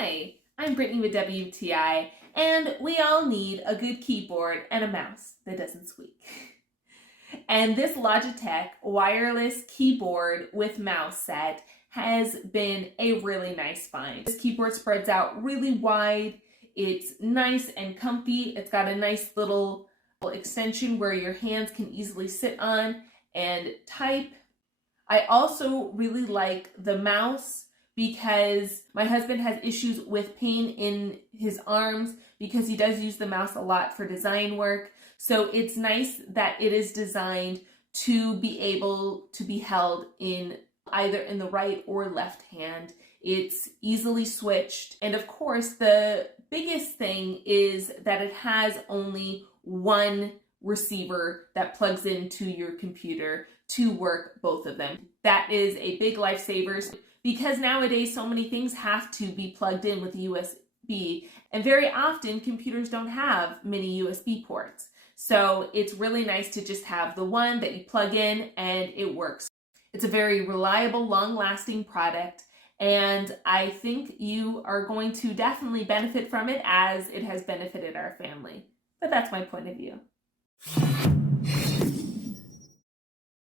Hi, I'm Brittany with WTI, and we all need a good keyboard and a mouse that doesn't squeak. And this Logitech wireless keyboard with mouse set has been a really nice find. This keyboard spreads out really wide. It's nice and comfy. It's got a nice little extension where your hands can easily sit on and type. I also really like the mouse because my husband has issues with pain in his arms because he does use the mouse a lot for design work. So it's nice that it is designed to be able to be held in either in the right or left hand. It's easily switched. And of course, the biggest thing is that it has only one receiver that plugs into your computer to work both of them. That is a big lifesaver because nowadays so many things have to be plugged in with USB, and very often computers don't have many USB ports. So it's really nice to just have the one that you plug in and it works. It's a very reliable, long-lasting product, and I think you are going to definitely benefit from it as it has benefited our family. But that's my point of view.